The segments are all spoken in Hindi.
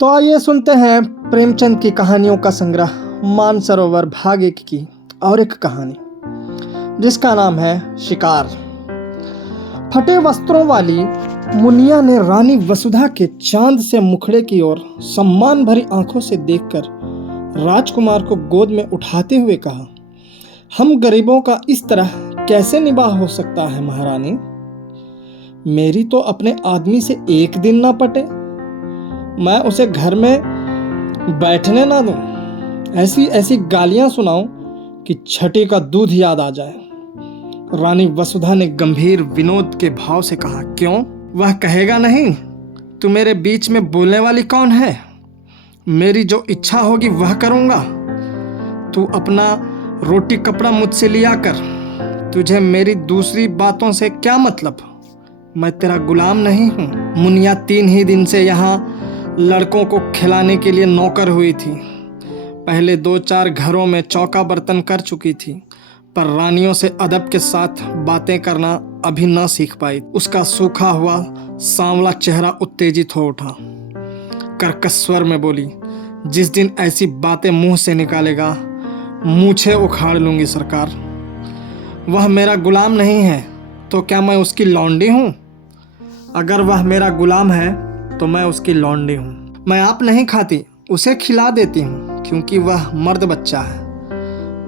तो आइए सुनते हैं प्रेमचंद की कहानियों का संग्रह मानसरोवर भाग 1 की और एक कहानी जिसका नाम है शिकार। फटे वस्त्रों वाली मुनिया ने रानी वसुधा के चांद से मुखड़े की ओर सम्मान भरी आंखों से देखकर राजकुमार को गोद में उठाते हुए कहा, हम गरीबों का इस तरह कैसे निबाह हो सकता है महारानी? मेरी तो अपने आदमी से एक दिन ना पटे, मैं उसे घर में बैठने ना दूं, ऐसी ऐसी गालियां सुनाऊं कि छठी का दूध याद आ जाए। रानी वसुधा ने गंभीर विनोद के भाव से कहा, क्यों, वह कहेगा नहीं? तू मेरे बीच में बोलने वाली कौन है? मेरी जो इच्छा होगी वह करूंगा। तू अपना रोटी कपड़ा मुझसे लिया कर, तुझे मेरी दूसरी बातों से क्या मतलब? मैं तेरा गुलाम नहीं हूं। मुनिया 3 ही दिन से यहाँ लड़कों को खिलाने के लिए नौकर हुई थी। पहले 2-4 घरों में चौका बर्तन कर चुकी थी, पर रानियों से अदब के साथ बातें करना अभी न सीख पाई। उसका सूखा हुआ सांवला चेहरा उत्तेजित हो उठा। कर्कश स्वर में बोली, जिस दिन ऐसी बातें मुंह से निकालेगा मूछें उखाड़ लूंगी सरकार। वह मेरा गुलाम नहीं है तो क्या मैं उसकी लौंडी हूं? अगर वह मेरा गुलाम है तो मैं उसकी लौंडी हूं। मैं आप नहीं खाती, उसे खिला देती हूं, क्योंकि वह मर्द बच्चा है।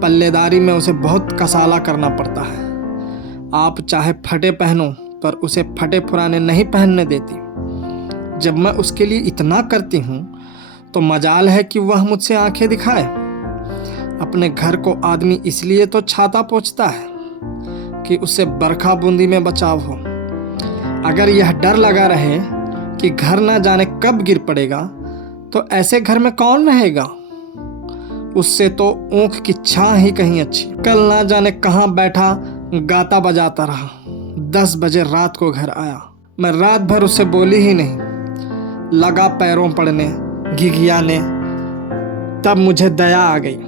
पल्लेदारी में उसे बहुत कसाला करना पड़ता है। आप चाहे फटे पहनो, पर उसे फटे पुराने नहीं पहनने देती। जब मैं उसके लिए इतना करती हूँ तो मजाल है कि वह मुझसे आंखें दिखाए। अपने घर को आदमी इसलिए तो छाता पोंछता है कि उससे बरखा बूंदी में बचाव हो। अगर यह डर लगा रहे कि घर ना जाने कब गिर पड़ेगा तो ऐसे घर में कौन रहेगा? उससे तो ऊँख की छां ही कहीं अच्छी। कल ना जाने कहाँ बैठा गाता बजाता रहा, 10 बजे रात को घर आया। मैं रात भर उससे बोली ही नहीं, लगा पैरों पड़ने, घिघियाने। तब मुझे दया आ गई।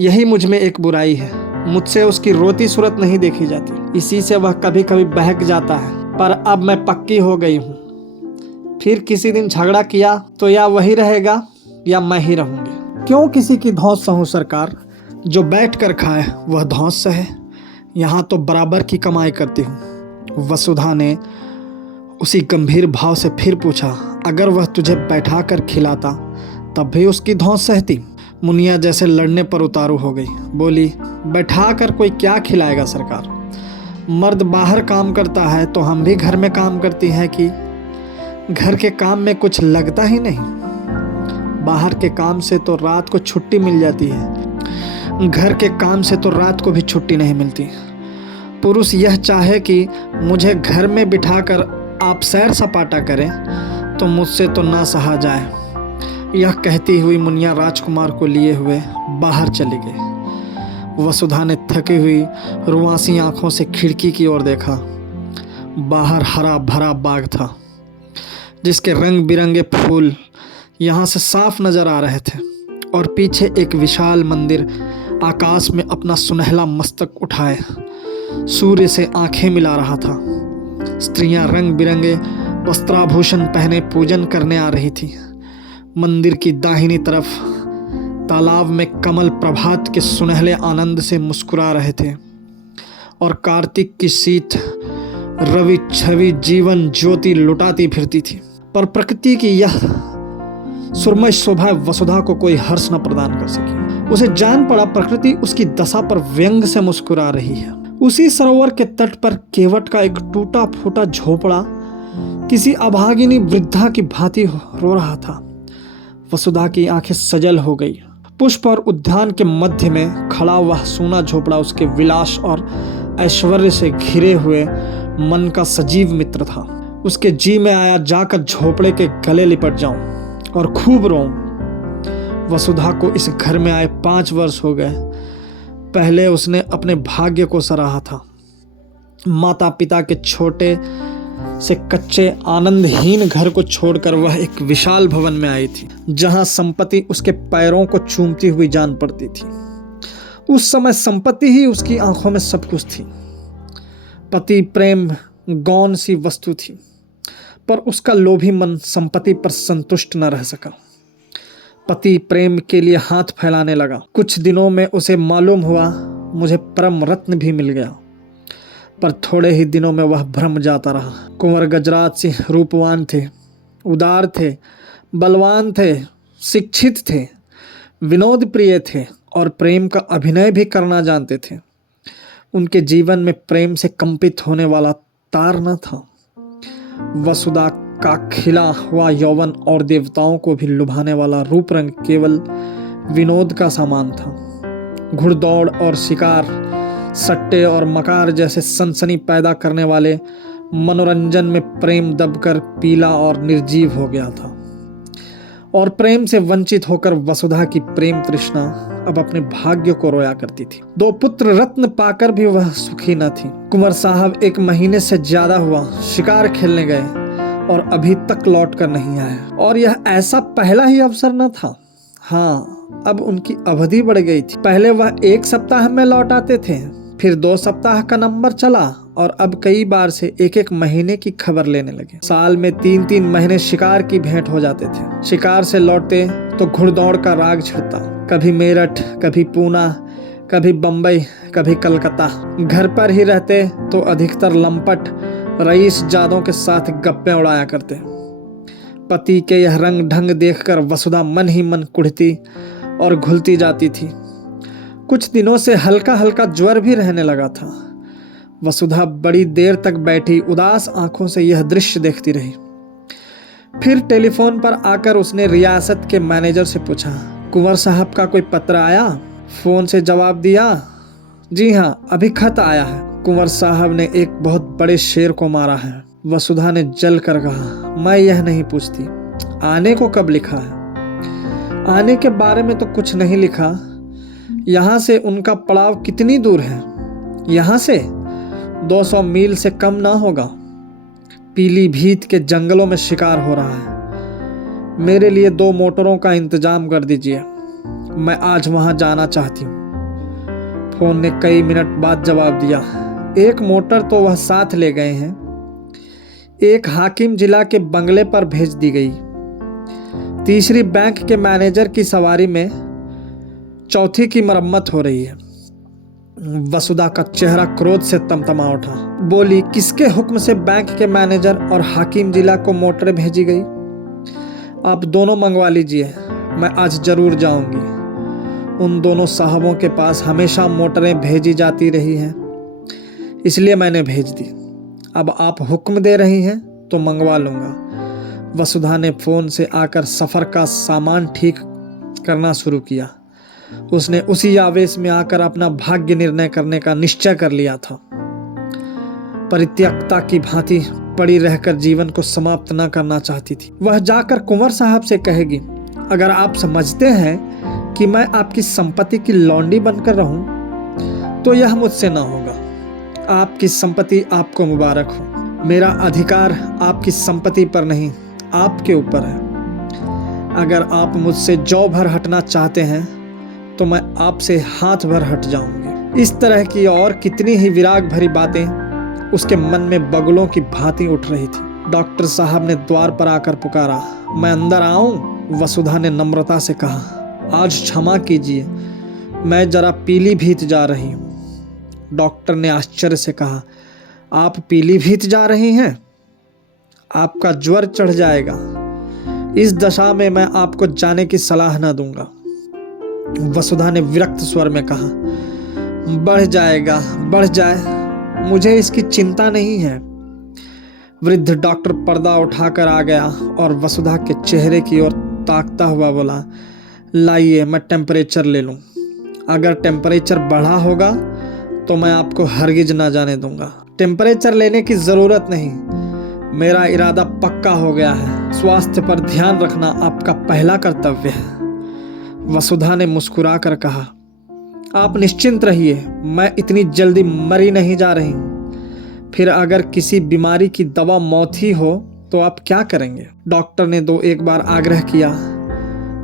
यही मुझ में एक बुराई है, मुझसे उसकी रोती सूरत नहीं देखी जाती। इसी से वह कभी कभी बहक जाता है, पर अब मैं पक्की हो गई हूँ। फिर किसी दिन झगड़ा किया तो या वही रहेगा या मैं ही रहूँगी। क्यों किसी की धौंस सहूं सरकार? जो बैठ कर खाए वह धौंस सहे। यहाँ तो बराबर की कमाई करती हूँ। वसुधा ने उसी गंभीर भाव से फिर पूछा, अगर वह तुझे बैठा कर खिलाता तब भी उसकी धौंस सहती? मुनिया जैसे लड़ने पर उतारू हो गई। बोली, बैठा कर कोई क्या खिलाएगा सरकार? मर्द बाहर काम करता है तो हम भी घर में काम करती हैं कि घर के काम में कुछ लगता ही नहीं। बाहर के काम से तो रात को छुट्टी मिल जाती है, घर के काम से तो रात को भी छुट्टी नहीं मिलती। पुरुष यह चाहे कि मुझे घर में बिठाकर आप सैर सपाटा करें तो मुझसे तो ना सहा जाए। यह कहती हुई मुनिया राजकुमार को लिए हुए बाहर चली गई। वसुधा ने थकी हुई रुआंसी आंखों से खिड़की की ओर देखा। बाहर हरा भरा बाग था, जिसके रंग बिरंगे फूल यहाँ से साफ नजर आ रहे थे, और पीछे एक विशाल मंदिर आकाश में अपना सुनहला मस्तक उठाए सूर्य से आंखें मिला रहा था। स्त्रियां रंग बिरंगे वस्त्राभूषण पहने पूजन करने आ रही थी। मंदिर की दाहिनी तरफ तालाब में कमल प्रभात के सुनहले आनंद से मुस्कुरा रहे थे, और कार्तिक की शीत रवि छवि जीवन ज्योति लुटाती फिरती थी। पर प्रकृति की यह सुरमय शोभा वसुधा को कोई हर्ष न प्रदान कर सकी। उसे जान पड़ा प्रकृति उसकी दशा पर व्यंग से मुस्कुरा रही है। उसी सरोवर के तट पर केवट का एक टूटा फूटा झोपड़ा किसी अभागिनी वृद्धा की भांति रो रहा था। वसुधा की आंखें सजल हो गई। पुष्प और उद्यान के मध्य में खड़ा वह सोना झोपड़ा उसके विलास और ऐश्वर्य से घिरे हुए मन का सजीव मित्र था। उसके जी में आया जाकर झोपड़े के गले लिपट जाऊं और खूब रोऊं। वसुधा को इस घर में आए 5 वर्ष हो गए। पहले उसने अपने भाग्य को सराहा था। माता पिता के छोटे से कच्चे आनंदहीन घर को छोड़कर वह एक विशाल भवन में आई थी, जहां संपत्ति उसके पैरों को चूमती हुई जान पड़ती थी। उस समय संपत्ति ही उसकी आंखों में सब कुछ थी। पति प्रेम गौण सी वस्तु थी, पर उसका लोभी मन संपत्ति पर संतुष्ट न रह सका। पति प्रेम के लिए हाथ फैलाने लगा। कुछ दिनों में उसे मालूम हुआ मुझे परम रत्न भी मिल गया, पर थोड़े ही दिनों में वह भ्रम जाता रहा। कुंवर गजराज सिंह रूपवान थे, उदार थे, बलवान थे, शिक्षित थे, विनोद प्रिय थे और प्रेम का अभिनय भी करना जानते थे। उनके जीवन में प्रेम से कंपित होने वाला तार न था। वसुधा का खिला हुआ यौवन और देवताओं को भी लुभाने वाला रूप रंग केवल विनोद का सामान था। घुड़दौड़ और शिकार, सट्टे और मकार जैसे सनसनी पैदा करने वाले मनोरंजन में प्रेम दबकर पीला और निर्जीव हो गया था। और प्रेम से वंचित होकर वसुधा की प्रेम तृष्णा अब अपने भाग्य को रोया करती थी। 2 पुत्र रत्न पाकर भी वह सुखी न थी। कुंवर साहब 1 महीने से ज्यादा हुआ शिकार खेलने गए और अभी तक लौट कर नहीं आए। और यह ऐसा पहला ही अवसर न था। हाँ, अब उनकी अवधि बढ़ गई थी। पहले वह 1 सप्ताह में लौट आते थे, फिर 2 सप्ताह का नंबर चला और अब कई बार से 1-1 महीने की खबर लेने लगे। साल में 3-3 महीने शिकार की भेंट हो जाते थे। शिकार से लौटते तो घुड़दौड़ का राग छिड़ता, कभी मेरठ, कभी पूना, कभी बम्बई, कभी कलकत्ता। घर पर ही रहते तो अधिकतर लंपट रईस जादों के साथ गप्पे उड़ाया करते। पति के यह रंग ढंग देखकर वसुधा मन ही मन कुढ़ती और घुलती जाती थी। कुछ दिनों से हल्का हल्का ज्वर भी रहने लगा था। वसुधा बड़ी देर तक बैठी उदास आंखों से यह दृश्य देखती रही। फिर टेलीफोन पर आकर उसने रियासत के मैनेजर से पूछा, कुंवर साहब का कोई पत्र आया? फोन से जवाब दिया, जी हाँ, अभी खत आया है। कुंवर साहब ने एक बहुत बड़े शेर को मारा है। वसुधा ने जल कर कहा, मैं यह नहीं पूछती आने को कब लिखा है। आने के बारे में तो कुछ नहीं लिखा। यहाँ से उनका पड़ाव कितनी दूर है? यहाँ से 200 मील से कम ना होगा। पीलीभीत के जंगलों में शिकार हो रहा है। मेरे लिए 2 मोटरों का इंतजाम कर दीजिए, मैं आज वहां जाना चाहती हूँ। फोन ने कई मिनट बाद जवाब दिया, 1 मोटर तो वह साथ ले गए हैं, 1 हाकिम जिला के बंगले पर भेज दी गई, तीसरी बैंक के मैनेजर की सवारी में, चौथी की मरम्मत हो रही है। वसुधा का चेहरा क्रोध से तमतमा उठा। बोली, किसके हुक्म से बैंक के मैनेजर और हाकिम जिला को मोटरें भेजी गई? आप दोनों मंगवा लीजिए, मैं आज जरूर जाऊंगी। उन दोनों साहबों के पास हमेशा मोटरें भेजी जाती रही हैं, इसलिए मैंने भेज दी। अब आप हुक्म दे रही हैं तो मंगवा लूंगा। वसुधा ने फोन से आकर सफर का सामान ठीक करना शुरू किया। उसने उसी आवेश में आकर अपना भाग्य निर्णय करने का निश्चय कर लिया था। परित्यक्ता की भांति पड़ी रहकर जीवन को समाप्त न करना चाहती थी। वह जाकर कुंवर साहब से कहेगी, अगर आप समझते हैं कि मैं आपकी संपत्ति की लौंडी बनकर रहूं तो यह मुझसे न होगा। आपकी संपत्ति आपको मुबारक हो। मेरा अधिकार आपकी संपत्ति पर नहीं, आपके ऊपर है। अगर आप मुझसे जौ भर हटना चाहते हैं तो मैं आपसे हाथ भर हट जाऊंगी। इस तरह की और कितनी ही विराग भरी बातें उसके मन में बगुलों की भांति उठ रही थी। डॉक्टर साहब ने द्वार पर आकर पुकारा, मैं अंदर आऊं? वसुधा ने नम्रता से कहा, आज क्षमा कीजिए, मैं जरा पीलीभीत जा रही हूं। डॉक्टर ने आश्चर्य से कहा, आप पीलीभीत जा रही हैं? आपका ज्वर चढ़ जाएगा। इस दशा में मैं आपको जाने की सलाह न दूंगा। वसुधा ने विरक्त स्वर में कहा, बढ़ जाएगा, बढ़ जाए, मुझे इसकी चिंता नहीं है। वृद्ध डॉक्टर पर्दा उठाकर आ गया और वसुधा के चेहरे की ओर ताकता हुआ बोला, लाइए मैं टेम्परेचर ले लूं। अगर टेम्परेचर बढ़ा होगा तो मैं आपको हरगिज ना जाने दूंगा। टेम्परेचर लेने की जरूरत नहीं, मेरा इरादा पक्का हो गया है। स्वास्थ्य पर ध्यान रखना आपका पहला कर्तव्य है। वसुधा ने मुस्कुरा कर कहा, आप निश्चिंत रहिए, मैं इतनी जल्दी मरी नहीं जा रही हूं। फिर अगर किसी बीमारी की दवा मौत ही हो तो आप क्या करेंगे? डॉक्टर ने 2-1 बार आग्रह किया,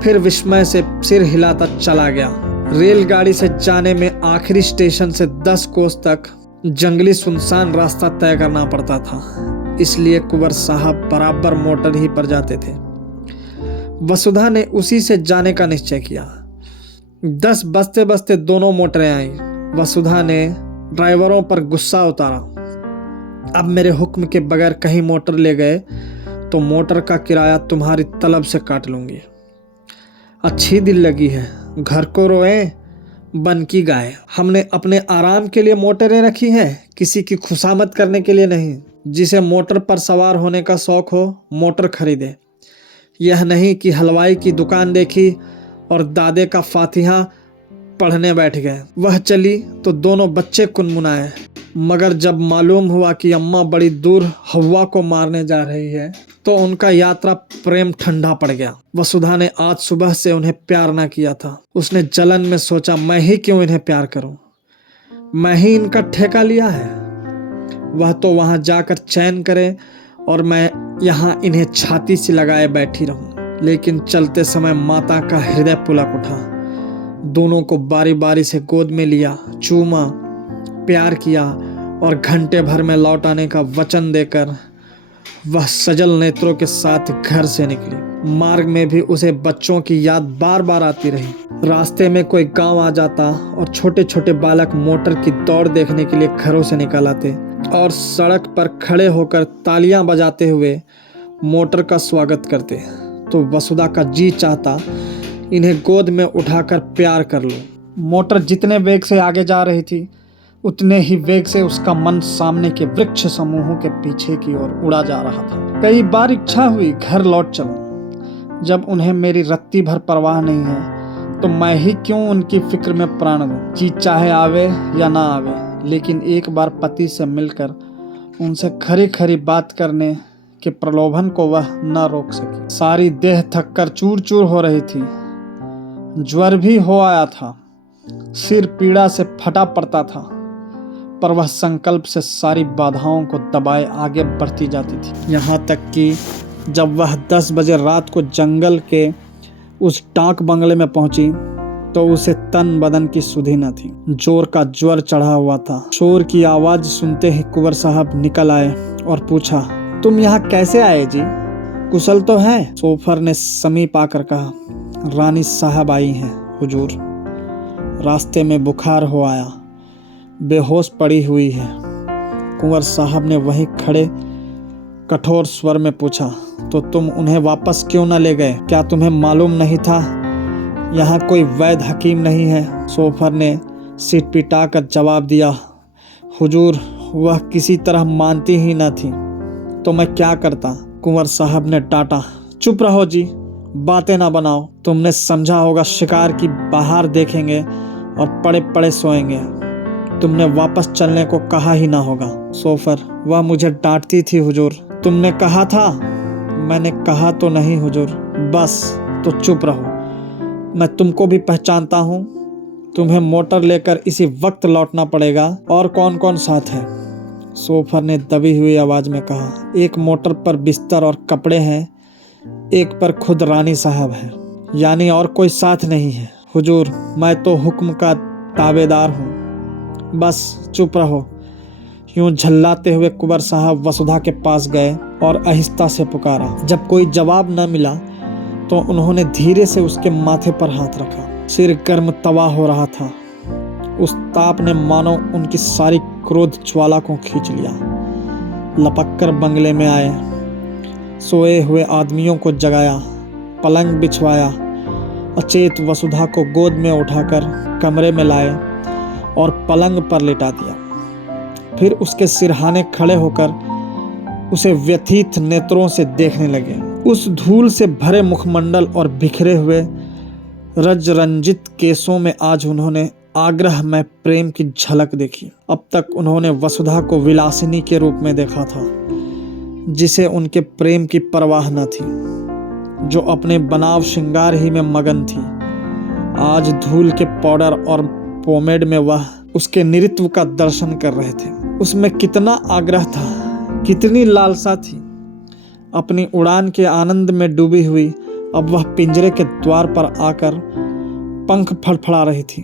फिर विस्मय से सिर हिलाता चला गया। रेलगाड़ी से जाने में आखिरी स्टेशन से 10 कोस तक जंगली सुनसान रास्ता तय करना पड़ता था। इसलिए कुंवर साहब बराबर मोटर ही पर जाते थे। वसुधा ने उसी से जाने का निश्चय किया। 10 बजते बजते दोनों मोटरें आई। वसुधा ने ड्राइवरों पर गुस्सा उतारा। अब मेरे हुक्म के बगैर कहीं मोटर ले गए तो मोटर का किराया तुम्हारी तलब से काट लूंगी। अच्छी दिल लगी है, घर को रोए बन की गाय। हमने अपने आराम के लिए मोटरें रखी हैं, किसी की खुशामद करने के लिए नहीं। जिसे मोटर पर सवार होने का शौक हो मोटर खरीदे। यह नहीं कि हलवाई की दुकान देखी और दादे का फातिहा पढ़ने बैठ गए। वह चली तो दोनों बच्चे कुनमुनाए, मगर जब मालूम हुआ कि अम्मा बड़ी दूर हवा को मारने जा रही है तो उनका यात्रा प्रेम ठंडा पड़ गया। वसुधा ने आज सुबह से उन्हें प्यार ना किया था। उसने जलन में सोचा, मैं ही क्यों इन्हें प्यार करूं, मैं ही इनका ठेका लिया है। वह तो वहां जाकर चैन करे और मैं यहाँ इन्हें छाती से लगाए बैठी रहूं। लेकिन चलते समय माता का हृदय पुलक उठा। दोनों को बारी बारी से गोद में लिया, चूमा, प्यार किया और घंटे भर में लौट आने का वचन देकर वह सजल नेत्रों के साथ घर से निकली। मार्ग में भी उसे बच्चों की याद बार बार आती रही। रास्ते में कोई गांव आ जाता और छोटे छोटे बालक मोटर की दौड़ देखने के लिए घरों से निकल आते और सड़क पर खड़े होकर तालियां बजाते हुए मोटर का स्वागत करते। तो वसुधा का जी चाहता इन्हें गोद में उठाकर प्यार कर लो। मोटर जितने वेग से आगे जा रही थी उतने ही वेग से उसका मन सामने के वृक्ष समूहों के पीछे की ओर उड़ा जा रहा था। कई बार इच्छा हुई घर लौट चलूं। जब उन्हें मेरी रत्ती भर परवाह नहीं है तो मैं ही क्यों उनकी फिक्र में प्राण दूं। जी चाहे आवे या ना आवे, लेकिन एक बार पति से मिलकर उनसे खरी खरी बात करने के प्रलोभन को वह न रोक सकी। सारी देह थक कर चूर चूर हो रही थी। ज्वर भी हो आया था, सिर पीड़ा से फटा पड़ता था, पर वह संकल्प से सारी बाधाओं को दबाए आगे बढ़ती जाती थी। यहाँ तक कि जब वह 10 बजे रात को जंगल के उस डाक बंगले में पहुंची तो उसे तन बदन की सुधि न थी। जोर का ज्वर चढ़ा हुआ था। शोर की आवाज सुनते ही कुंवर साहब निकल आए और पूछा, तुम यहाँ कैसे आए जी, कुशल तो है? सोफर ने समीप आकर कहा, रानी साहब आई हैं हुजूर। रास्ते में बुखार हो आया, बेहोश पड़ी हुई है। कुंवर साहब ने वहीं खड़े कठोर स्वर में पूछा, तो तुम उन्हें वापस क्यों न ले गए? क्या तुम्हें मालूम नहीं था यहाँ कोई वैद्य हकीम नहीं है? सोफर ने सिर पिटाकर जवाब दिया, हुजूर वह किसी तरह मानती ही न थी तो मैं क्या करता? कुंवर साहब ने डांटा, चुप रहो जी, बातें ना बनाओ। तुमने समझा होगा शिकार की बाहर देखेंगे और पड़े पड़े सोएंगे। तुमने वापस चलने को कहा ही ना होगा। सोफर, वह मुझे डांटती थी हुजूर। तुमने कहा था? मैंने कहा तो नहीं हुजूर। बस तो चुप रहो, मैं तुमको भी पहचानता हूँ। तुम्हें मोटर लेकर इसी वक्त लौटना पड़ेगा। और कौन कौन साथ है? सोफर ने दबी हुई आवाज में कहा, एक मोटर पर बिस्तर और कपड़े हैं, एक पर खुद रानी साहब है। यानी और कोई साथ नहीं है? हुजूर मैं तो हुक्म का ताबेदार हूँ। बस चुप रहो। यूं झल्लाते हुए कुंवर साहब वसुधा के पास गए और आहिस्ता से पुकारा। जब कोई जवाब न मिला तो उन्होंने धीरे से उसके माथे पर हाथ रखा। सिर गर्म तवा हो रहा था। उस ताप ने मानो उनकी सारी क्रोध ज्वाला को खींच लिया। लपक कर बंगले में आए, सोए हुए आदमियों को जगाया, पलंग बिछवाया, अचेत वसुधा को गोद में उठाकर कमरे में लाए और पलंग पर लिटा दिया। फिर उसके सिरहाने खड़े होकर उसे व्यथित नेत्रों से देखने लगे। उस धूल से भरे मुखमंडल और बिखरे हुए रज रंजित केसों में आज उन्होंने आग्रह में प्रेम की झलक देखी। अब तक उन्होंने वसुधा को विलासिनी के रूप में देखा था, जिसे उनके प्रेम की परवाह न थी, जो अपने बनाव श्रृंगार ही में मगन थी। आज धूल के पाउडर और पोमेड में वह उसके नृत्य का दर्शन कर रहे थे। उसमें कितना आग्रह था, कितनी लालसा थी। अपनी उड़ान के आनंद में डूबी हुई अब वह पिंजरे के द्वार पर आकर पंख फड़फड़ा रही थी।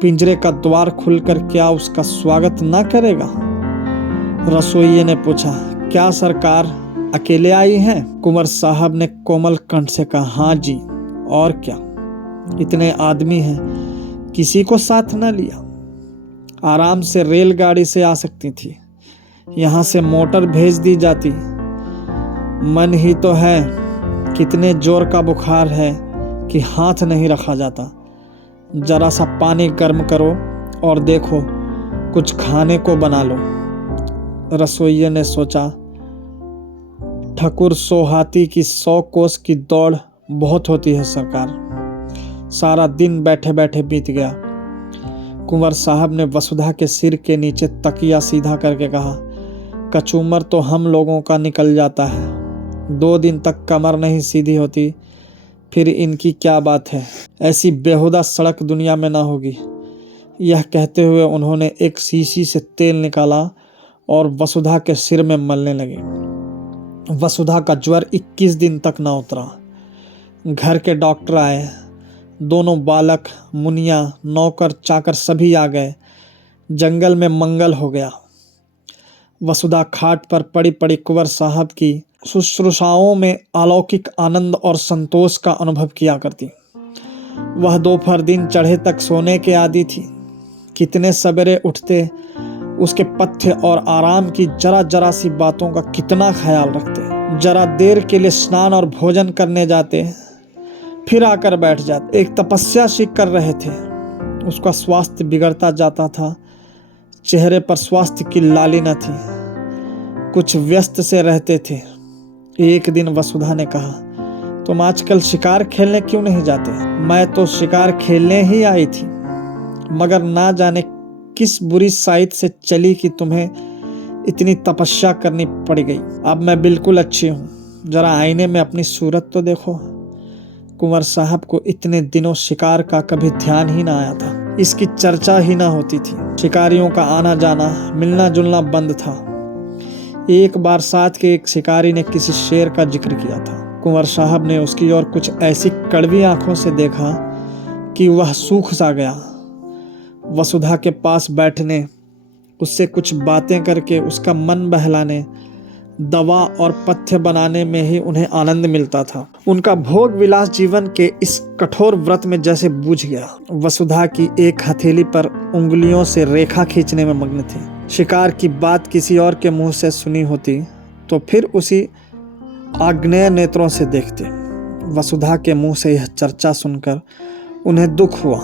पिंजरे का द्वार खुलकर क्या उसका स्वागत न करेगा? रसोइये ने पूछा, क्या सरकार अकेले आई हैं? कुंवर साहब ने कोमल कंठ से कहा, हाँ जी, और क्या, इतने आदमी हैं, किसी को साथ न लिया। आराम से रेलगाड़ी से आ सकती थी, यहाँ से मोटर भेज दी जाती। मन ही तो है, कितने जोर का बुखार है कि हाथ नहीं रखा जाता। जरा सा पानी गर्म करो और देखो कुछ खाने को बना लो। रसोइये ने सोचा, ठकुर सोहाती की 100 कोस की दौड़ बहुत होती है सरकार। सारा दिन बैठे बैठे बीत गया। कुंवर साहब ने वसुधा के सिर के नीचे तकिया सीधा करके कहा, कचूमर तो हम लोगों का निकल जाता है, 2 दिन तक कमर नहीं सीधी होती, फिर इनकी क्या बात है, ऐसी बेहुदा सड़क दुनिया में ना होगी। यह कहते हुए उन्होंने एक शीशी से तेल निकाला और वसुधा के सिर में मलने लगे। वसुधा का ज्वर 21 दिन तक ना उतरा। घर के डॉक्टर आए, दोनों बालक, मुनिया, नौकर चाकर सभी आ गए। जंगल में मंगल हो गया। वसुधा खाट पर पड़ी पड़ी कुंवर साहब की शुश्रूषाओं में अलौकिक आनंद और संतोष का अनुभव किया करती। वह दोपहर दिन चढ़े तक सोने के आदी थी। कितने सवेरे उठते, उसके पथ्य और आराम की जरा जरा सी बातों का कितना ख्याल रखते। जरा देर के लिए स्नान और भोजन करने जाते, फिर आकर बैठ जाते। एक तपस्या सी कर रहे थे। उसका स्वास्थ्य बिगड़ता जाता था। चेहरे पर स्वास्थ्य की लाली न थी। कुछ व्यस्त से रहते थे। एक दिन वसुधा ने कहा, तुम आजकल शिकार खेलने क्यों नहीं जाते? मैं तो शिकार खेलने ही आई थी, मगर ना जाने किस बुरी साइट से चली कि तुम्हें इतनी तपस्या करनी पड़ गई। अब मैं बिल्कुल अच्छी हूँ, जरा आईने में अपनी सूरत तो देखो। कुंवर साहब को इतने दिनों शिकार का कभी ध्यान ही ना आया था। इसकी चर्चा ही ना होती थी। शिकारियों का आना जाना, मिलना जुलना बंद था। एक बार साथ के एक शिकारी ने किसी शेर का जिक्र किया था। कुंवर साहब ने उसकी ओर कुछ ऐसी कड़वी आंखों से देखा कि वह सूख सा गया। वसुधा के पास बैठने, उससे कुछ बातें करके उसका मन बहलाने, दवा और पथ्य बनाने में ही उन्हें आनंद मिलता था। उनका भोग विलास जीवन के इस कठोर व्रत में जैसे बूझ गया। वसुधा की एक हथेली पर उंगलियों से रेखा खींचने में मग्न थे। शिकार की बात किसी और के मुंह से सुनी होती तो फिर उसी आग्नेय नेत्रों से देखते। वसुधा के मुंह से यह चर्चा सुनकर उन्हें दुख हुआ।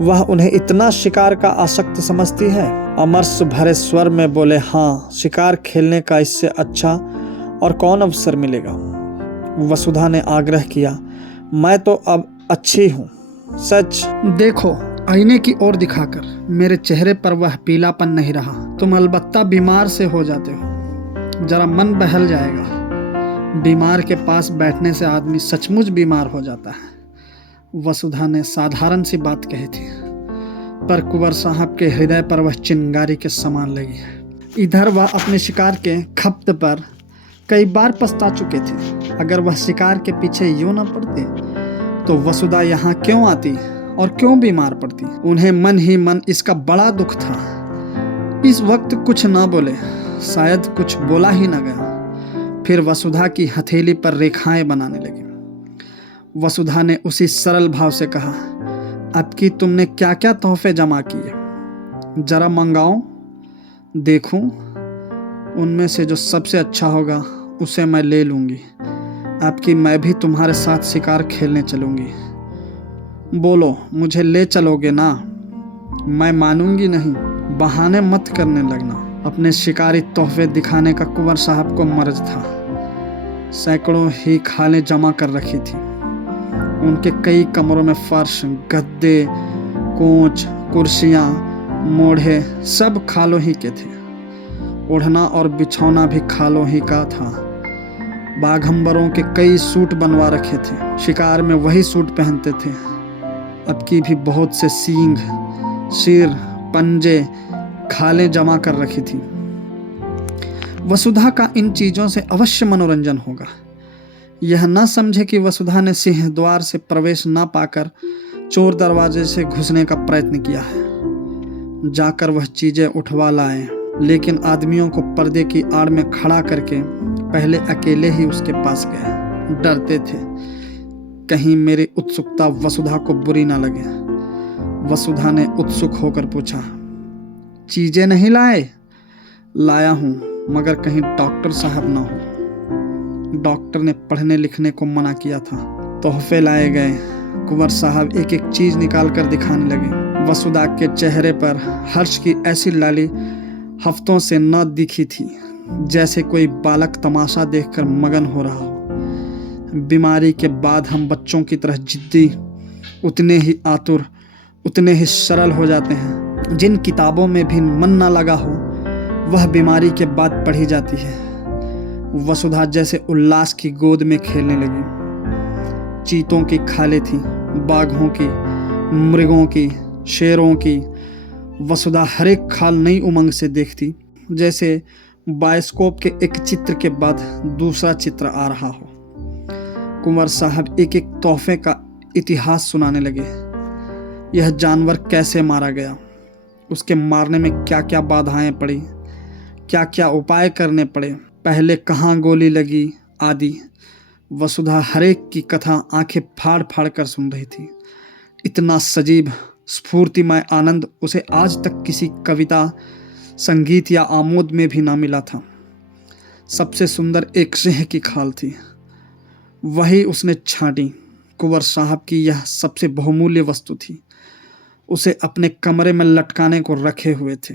वह उन्हें इतना शिकार का आसक्त समझती है। अमरस भरे स्वर में बोले, हाँ, शिकार खेलने का इससे अच्छा और कौन अवसर मिलेगा। वसुधा ने आग्रह किया, मैं तो अब अच्छी हूँ, सच देखो। आईने की ओर दिखाकर, मेरे चेहरे पर वह पीलापन नहीं रहा। तुम अलबत्ता बीमार से हो जाते हो, जरा मन बहल जाएगा। बीमार के पास बैठने से आदमी सचमुच बीमार हो जाता है। वसुधा ने साधारण सी बात कही थी, पर कुंवर साहब के हृदय पर वह चिंगारी के समान लगी। इधर वह अपने शिकार के खप्त पर कई बार पछता चुके थे। अगर वह शिकार के पीछे यूं न पड़ते तो वसुधा यहाँ क्यों आती और क्यों बीमार पड़ती। उन्हें मन ही मन इसका बड़ा दुख था। इस वक्त कुछ न बोले, शायद कुछ बोला ही न गया। फिर वसुधा की हथेली पर रेखाएं बनाने लगी। वसुधा ने उसी सरल भाव से कहा, अब की तुमने क्या क्या तोहफे जमा किए, जरा मंगाओ, देखूं। उनमें से जो सबसे अच्छा होगा उसे मैं ले लूंगी। अब की मैं भी तुम्हारे साथ शिकार खेलने चलूंगी। बोलो, मुझे ले चलोगे ना? मैं मानूंगी नहीं। बहाने मत करने लगना। अपने शिकारी तोहफे दिखाने का कुंवर साहब को मर्ज था। सैकड़ों ही खालें जमा कर रखी थी। उनके कई कमरों में फर्श, गद्दे, कोच, कुर्सियां, मोढ़े सब खालों ही के थे। ओढ़ना और बिछौना भी खालों ही का था। बाघंबरों के कई सूट बनवा रखे थे। शिकार में वही सूट पहनते थे। अब की भी बहुत से सींग, सिर, पंजे, खालें जमा कर रखी थी। वसुधा का इन चीजों से अवश्य मनोरंजन होगा। यह न समझे कि वसुधा ने सिंह द्वार से प्रवेश न पाकर चोर दरवाजे से घुसने का प्रयत्न किया है। जाकर वह चीजें उठवा लाए। लेकिन आदमियों को पर्दे की आड़ में खड़ा करके पहले अकेले ही उसके पास गए। डरते थे कहीं मेरी उत्सुकता वसुधा को बुरी ना लगे। वसुधा ने उत्सुक होकर पूछा, चीजें नहीं लाए? लाया हूं, मगर कहीं डॉक्टर साहब ना हो। डॉक्टर ने पढ़ने लिखने को मना किया था। तोहफे लाए गए। कुंवर साहब एक एक चीज निकाल कर दिखाने लगे। वसुधा के चेहरे पर हर्ष की ऐसी लाली हफ्तों से न दिखी थी, जैसे कोई बालक तमाशा देखकर मगन हो रहा हो। बीमारी के बाद हम बच्चों की तरह जिद्दी, उतने ही आतुर, उतने ही सरल हो जाते हैं। जिन किताबों में भी मन ना लगा हो वह बीमारी के बाद पढ़ी जाती है। वसुधा जैसे उल्लास की गोद में खेलने लगी। चीतों की खालें थी, बाघों की, मृगों की, शेरों की। वसुधा हर एक खाल नई उमंग से देखती, जैसे बायोस्कोप के एक चित्र के बाद दूसरा चित्र आ रहा हो। कुंवर साहब एक एक तोहफे का इतिहास सुनाने लगे। यह जानवर कैसे मारा गया, उसके मारने में क्या क्या बाधाएं पड़ी, क्या क्या उपाय करने पड़े, पहले कहाँ गोली लगी आदि। वसुधा हरेक की कथा आंखें फाड़ फाड़ कर सुन रही थी। इतना सजीव स्फूर्तिमय आनंद उसे आज तक किसी कविता, संगीत या आमोद में भी ना मिला था। सबसे सुंदर एक सिंह की खाल थी, वही उसने छांटी। कुंवर साहब की यह सबसे बहुमूल्य वस्तु थी। उसे अपने कमरे में लटकाने को रखे हुए थे।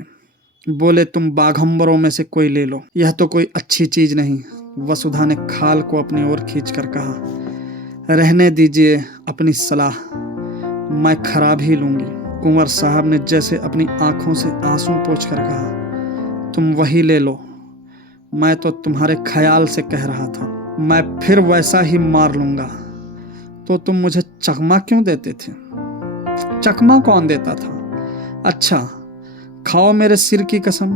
बोले, तुम बाघंबरों में से कोई ले लो, यह तो कोई अच्छी चीज नहीं। वसुधा ने खाल को अपनी ओर खींचकर कहा, रहने दीजिए अपनी सलाह, मैं खराब ही लूंगी। कुंवर साहब ने जैसे अपनी आंखों से आंसू पोंछकर कहा, तुम वही ले लो, मैं तो तुम्हारे ख्याल से कह रहा था। मैं फिर वैसा ही मार लूंगा। तो तुम मुझे चकमा क्यों देते थे? चकमा कौन देता था? अच्छा, खाओ मेरे सिर की कसम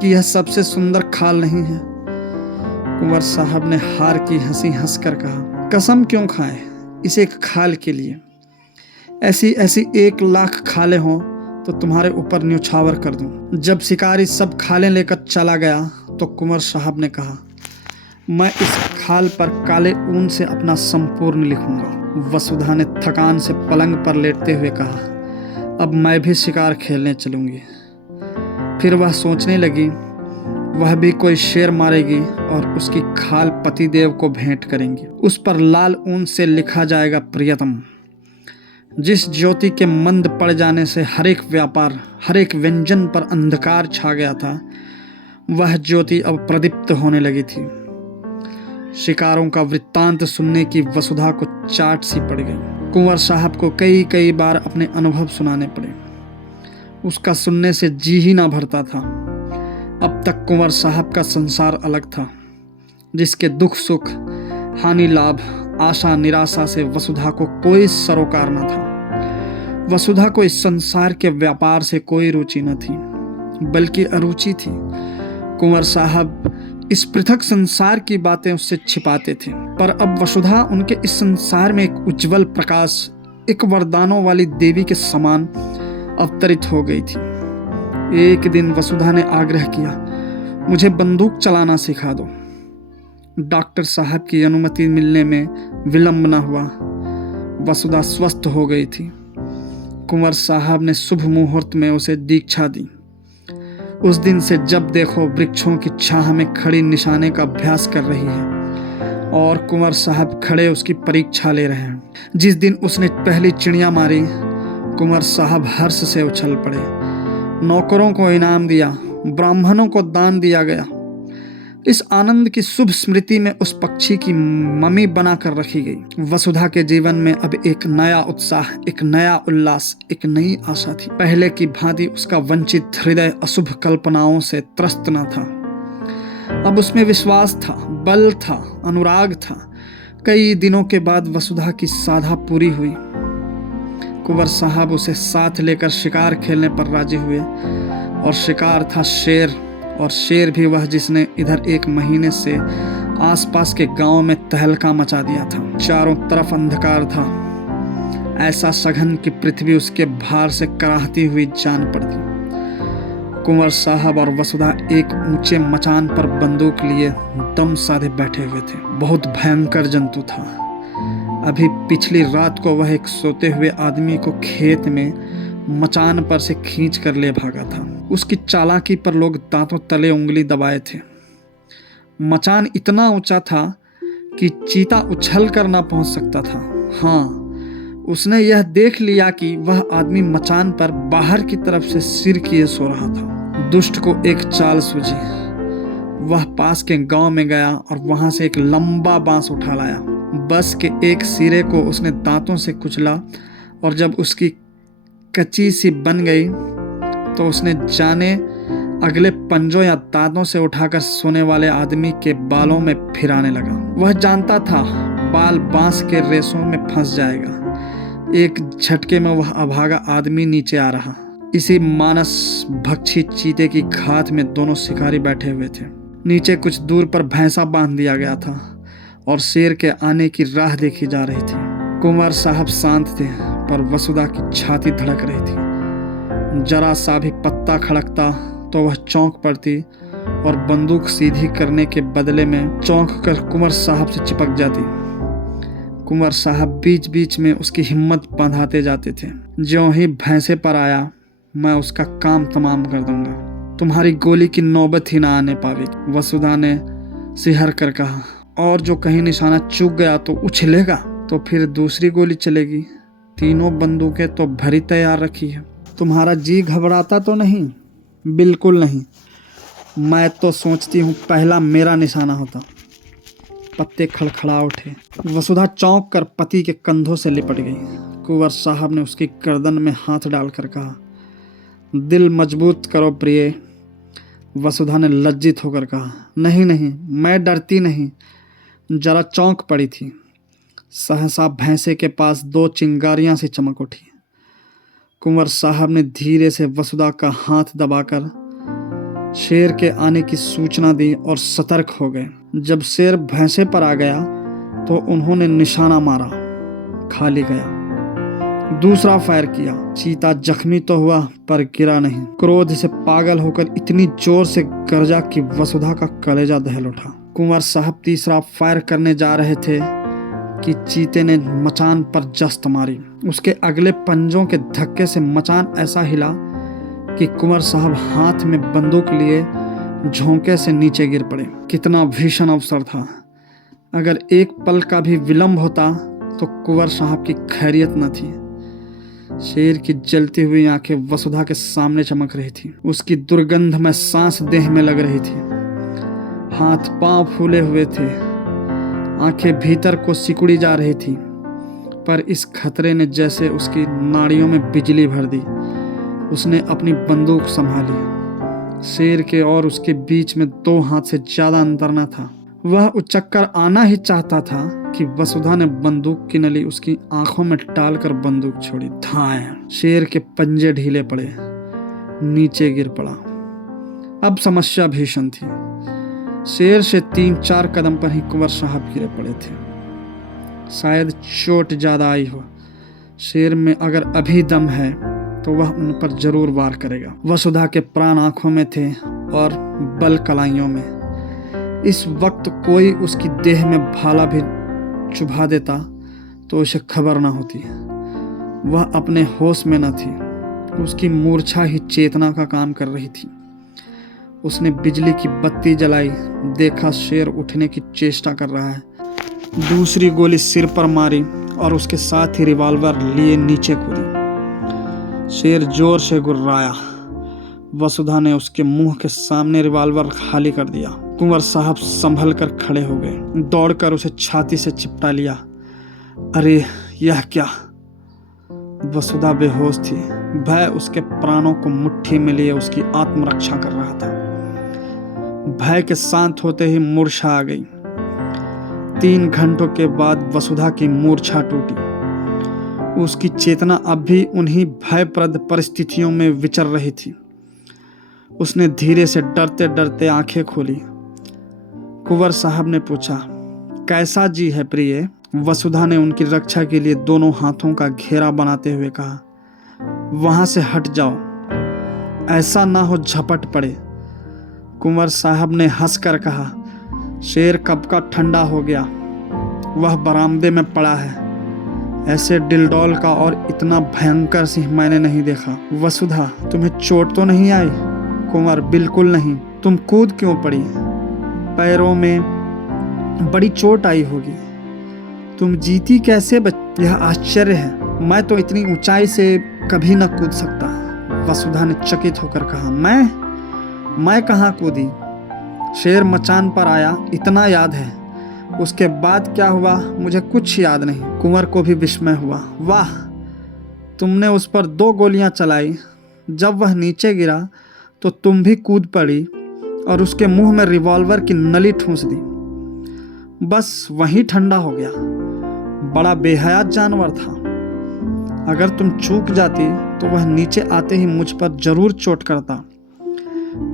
कि यह सबसे सुंदर खाल नहीं है। कुंवर साहब ने हार की हंसी हंसकर कहा, कसम क्यों खाए इस एक खाल के लिए? ऐसी ऐसी 1,00,000 खालें हों तो तुम्हारे ऊपर न्यौछावर कर दूं। जब शिकारी सब खालें लेकर चला गया तो कुंवर साहब ने कहा, मैं इस खाल पर काले ऊन से अपना संपूर्ण लिखूंगा। वसुधा ने थकान से पलंग पर लेटते हुए कहा, अब मैं भी शिकार खेलने चलूंगी। फिर वह सोचने लगी, वह भी कोई शेर मारेगी और उसकी खाल पतिदेव को भेंट करेंगी। उस पर लाल ऊन से लिखा जाएगा, प्रियतम। जिस ज्योति के मंद पड़ जाने से हर एक व्यापार, हर एक व्यंजन पर अंधकार छा गया था, वह ज्योति अब प्रदीप्त होने लगी थी। शिकारों का वृत्तांत सुनने की वसुधा को चाट सी पड़ गई। कुंवर साहब को कई कई बार अपने अनुभव सुनाने पड़े। उसका सुनने से जी ही ना भरता था। अब तक कुंवर साहब का संसार अलग था, जिसके दुख सुख, हानि लाभ, आशा निराशा से वसुधा को कोई सरोकार न था। वसुधा को इस संसार के व्यापार से कोई रुचि न थी, बल्कि अरुचि थी। कुंवर साहब इस पृथक संसार की बातें उससे छिपाते थे, पर अब वसुधा उनके इस संसार में एक उज्जवल प्रकाश, एक वरदानों वाली देवी के समान अवतरित हो गई थी। एक दिन वसुधा ने आग्रह किया, मुझे बंदूक चलाना सिखा दो। डॉक्टर साहब की अनुमति मिलने में विलंब न हुआ। वसुधा स्वस्थ हो गई थी। कुंवर साहब ने शुभ मुहूर्त में उसे दीक्षा दी। उस दिन से जब देखो वृक्षों की छाह में खड़ी निशाने का अभ्यास कर रही है और कुंवर साहब खड़े उसकी परीक्षा ले रहे हैं। जिस दिन उसने पहली चिड़िया मारी, कुंवर साहब हर्ष से उछल पड़े। नौकरों को इनाम दिया, ब्राह्मणों को दान दिया गया। इस आनंद की शुभ स्मृति में उस पक्षी की मम्मी बनाकर रखी गई। वसुधा के जीवन में अब एक नया उत्साह, एक नया उल्लास, एक नई आशा थी। पहले की भांति उसका वंचित हृदय अशुभ कल्पनाओं से त्रस्त न था। अब उसमें विश्वास था, बल था, अनुराग था। कई दिनों के बाद वसुधा की साधा पूरी हुई। कुंवर साहब उसे साथ लेकर शिकार खेलने पर राजी हुए और शिकार था शेर, और शेर भी वह जिसने इधर 1 महीने से आसपास के गांव में तहलका मचा दिया था। चारों तरफ अंधकार था, ऐसा सघन कि पृथ्वी उसके भार से कराहती हुई जान पड़ती। कुंवर साहब और वसुधा एक ऊंचे मचान पर बंदूक लिए दम साधे बैठे हुए थे। बहुत भयंकर जंतु था। अभी पिछली रात को वह एक सोते हुए आदमी को खेत में मचान पर से खींच कर ले भागा था। उसकी चालाकी पर लोग दांतों तले उंगली दबाए थे। मचान इतना ऊंचा था कि चीता उछल कर ना पहुंच सकता था। हाँ, उसने यह देख लिया कि वह आदमी मचान पर बाहर की तरफ से सिर किए सो रहा था। दुष्ट को एक चाल सूझी। वह पास के गांव में गया और वहां से एक लंबा बांस उठा लाया। बस के एक सिरे को उसने दांतों से कुचला और जब उसकी कच्ची सी बन गई तो उसने जाने अगले पंजों या दांतों से उठाकर सोने वाले आदमी के बालों में फिराने लगा। वह जानता था बाल बांस के रेशों में फंस जाएगा। एक झटके में वह अभागा आदमी नीचे आ रहा। इसी मानस भक्षी चीते की घात में दोनों शिकारी बैठे हुए थे। नीचे कुछ दूर पर भैंसा बांध दिया गया था और शेर के आने की राह देखी जा रही थी। कुंवर साहब शांत थे, पर वसुधा की छाती धड़क रही थी। जरा सा भी पत्ता खड़कता तो वह चौंक पड़ती और बंदूक सीधी करने के बदले में चौंक कर कुंवर साहब से चिपक जाती। कुंवर साहब बीच बीच में उसकी हिम्मत बांधाते जाते थे। ज्यों ही भैंसे पर आया, मैं उसका काम तमाम कर दूंगा। तुम्हारी गोली की नौबत ही ना आने पावेगी, वसुधा ने सिहर कर कहा। और जो कहीं निशाना चूक गया तो उछलेगा, तो फिर दूसरी गोली चलेगी। तीनों बंदूकें तो भरी तैयार रखी है। तुम्हारा जी घबराता तो नहीं? बिल्कुल नहीं। मैं तो सोचती हूँ पहला मेरा निशाना होता। पत्ते खड़खड़ा उठे। वसुधा चौंक कर पति के कंधों से लिपट गई। कुंवर साहब ने उसकी गर्दन में हाथ डालकर कहा, दिल मजबूत करो प्रिय। वसुधा ने लज्जित होकर कहा, नहीं नहीं, मैं डरती नहीं, जरा चौंक पड़ी थी। सहसा भैंसे के पास दो चिंगारियां सी चमक उठी। कुंवर साहब ने धीरे से वसुधा का हाथ दबाकर शेर के आने की सूचना दी और सतर्क हो गए। जब शेर भैंसे पर आ गया तो उन्होंने निशाना मारा, खाली गया। दूसरा फायर किया। चीता जख्मी तो हुआ पर गिरा नहीं। क्रोध से पागल होकर इतनी जोर से गरजा कि वसुधा का कलेजा दहल उठा। कुंवर साहब तीसरा फायर करने जा रहे थे कि चीते ने मचान पर जस्त मारी। उसके अगले पंजों के धक्के से मचान ऐसा हिला कि कुंवर साहब हाथ में बंदूक लिए झोंके से नीचे गिर पड़े। कितना भीषण अवसर था। अगर एक पल का भी विलंब होता तो कुंवर साहब की खैरियत न थी। शेर की जलती हुई आंखें वसुधा के सामने चमक रही थी। उसकी दुर्गंध में सांस देह में लग रही थी। हाथ पांव फूले हुए थे। आंखें भीतर को सिकुड़ी जा रही थी। पर इस खतरे ने जैसे उसकी नाड़ियों में बिजली भर दी। उसने अपनी बंदूक संभाली। शेर के और उसके बीच में 2 हाथ से ज्यादा अंतर न था। वह उचक्कर आना ही चाहता था कि वसुधा ने बंदूक की नली उसकी आंखों में डालकर बंदूक छोड़ी। धाएं। शेर के पंजे ढीले पड़े, नीचे गिर पड़ा। अब समस्या भीषण थी। शेर से 3-4 कदम पर ही कुंवर साहब गिरे पड़े थे। शायद चोट ज्यादा आई हो। शेर में अगर अभी दम है तो वह उन पर जरूर वार करेगा। वसुधा के प्राण आंखों में थे और बल कलाइयों में। इस वक्त कोई उसकी देह में भाला भी चुभा देता तो उसे खबर ना होती। वह अपने होश में न थी। उसकी मूर्छा ही चेतना का काम कर रही थी। उसने बिजली की बत्ती जलाई। देखा शेर उठने की चेष्टा कर रहा है। दूसरी गोली सिर पर मारी और उसके साथ ही रिवॉल्वर लिए नीचे कूदी। शेर जोर से गुर्राया। वसुधा ने उसके मुंह के सामने रिवॉल्वर खाली कर दिया। कुंवर साहब संभल कर खड़े हो गए। दौड़कर उसे छाती से चिपटा लिया। अरे यह क्या? वसुधा बेहोश थी। भय उसके प्राणों को मुट्ठी में लिए उसकी आत्मरक्षा कर रहा था। भय के शांत होते ही मूर्छा आ गई। 3 घंटों के बाद वसुधा की मूर्छा टूटी। उसकी चेतना अब भी उन्हीं भयप्रद परिस्थितियों में विचर रही थी। उसने धीरे से डरते डरते आंखें खोली। कुंवर साहब ने पूछा, कैसा जी है प्रिय? वसुधा ने उनकी रक्षा के लिए दोनों हाथों का घेरा बनाते हुए कहा, वहां से हट जाओ। ऐसा ना हो झपट पड़े। कुंवर साहब ने हंसकर कहा, शेर कब का ठंडा हो गया, वह बरामदे में पड़ा है। ऐसे डिलडॉल का और इतना भयंकर सिंह मैंने नहीं देखा। वसुधा, तुम्हें चोट तो नहीं आई? कुंवर, बिल्कुल नहीं। तुम कूद क्यों पड़ी? पैरों में बड़ी चोट आई होगी। तुम जीती कैसे यह आश्चर्य है। मैं तो इतनी ऊंचाई से कभी न कूद सकता। वसुधा ने चकित होकर कहा, मैं कहाँ कूदी? शेर मचान पर आया, इतना याद है। उसके बाद क्या हुआ मुझे कुछ याद नहीं। कुंवर को भी विस्मय हुआ। वाह, तुमने उस पर 2 गोलियां चलाई। जब वह नीचे गिरा तो तुम भी कूद पड़ी और उसके मुंह में रिवॉल्वर की नली ठूंस दी। बस वहीं ठंडा हो गया। बड़ा बेहयात जानवर था। अगर तुम चूक जाती तो वह नीचे आते ही मुझ पर जरूर चोट करता।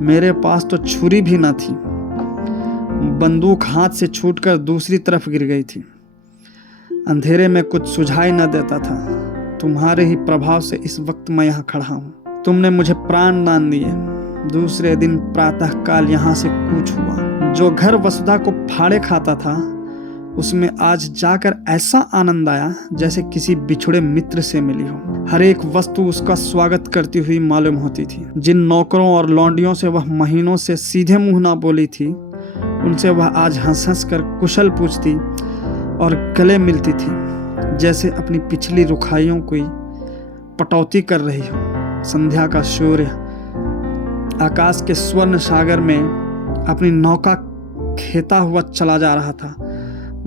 मेरे पास तो छुरी भी न थी। बंदूक हाथ से छूटकर दूसरी तरफ गिर गई थी। अंधेरे में कुछ सुझाई न देता था। तुम्हारे ही प्रभाव से इस वक्त मैं यहाँ खड़ा हूँ। तुमने मुझे प्राण दान दिए। दूसरे दिन प्रातःकाल यहाँ से कूच हुआ। जो घर वसुधा को फाड़े खाता था उसमें आज जाकर ऐसा आनंद आया जैसे किसी बिछुड़े मित्र से मिली हो। हर एक वस्तु उसका स्वागत करती हुई मालूम होती थी। जिन नौकरों और लौंडियों से वह महीनों से सीधे मुंह ना बोली थी, उनसे वह आज हंस हंस कर कुशल पूछती और गले मिलती थी, जैसे अपनी पिछली रुखाइयों की पटौती कर रही हो। संध्या का सूर्य आकाश के स्वर्ण सागर में अपनी नौका खेता हुआ चला जा रहा था।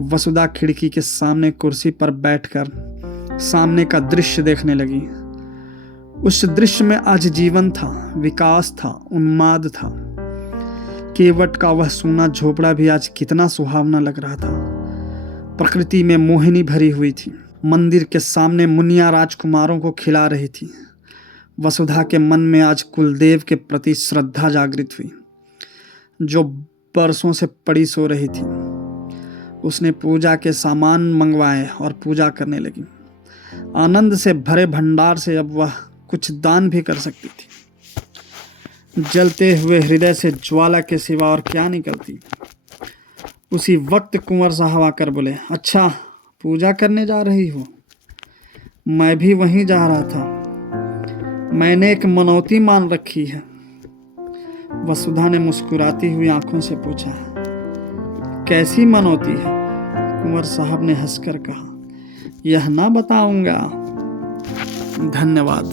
वसुधा खिड़की के सामने कुर्सी पर बैठकर सामने का दृश्य देखने लगी। उस दृश्य में आज जीवन था, विकास था, उन्माद था। केवट का वह सूना झोपड़ा भी आज कितना सुहावना लग रहा था। प्रकृति में मोहिनी भरी हुई थी। मंदिर के सामने मुनिया राजकुमारों को खिला रही थी। वसुधा के मन में आज कुलदेव के प्रति श्रद्धा जागृत हुई, जो बरसों से पड़ी सो रही थी। उसने पूजा के सामान मंगवाए और पूजा करने लगी। आनंद से भरे भंडार से अब वह कुछ दान भी कर सकती थी। जलते हुए हृदय से ज्वाला के सिवा और क्या निकलती। उसी वक्त कुंवर साहब आकर बोले, अच्छा, पूजा करने जा रही हो? मैं भी वहीं जा रहा था। मैंने एक मनौती मान रखी है। वसुधा ने मुस्कुराती हुई आंखों से पूछा, कैसी मनौती है? कुंवर साहब ने हंसकर कहा, यह ना बताऊंगा। धन्यवाद।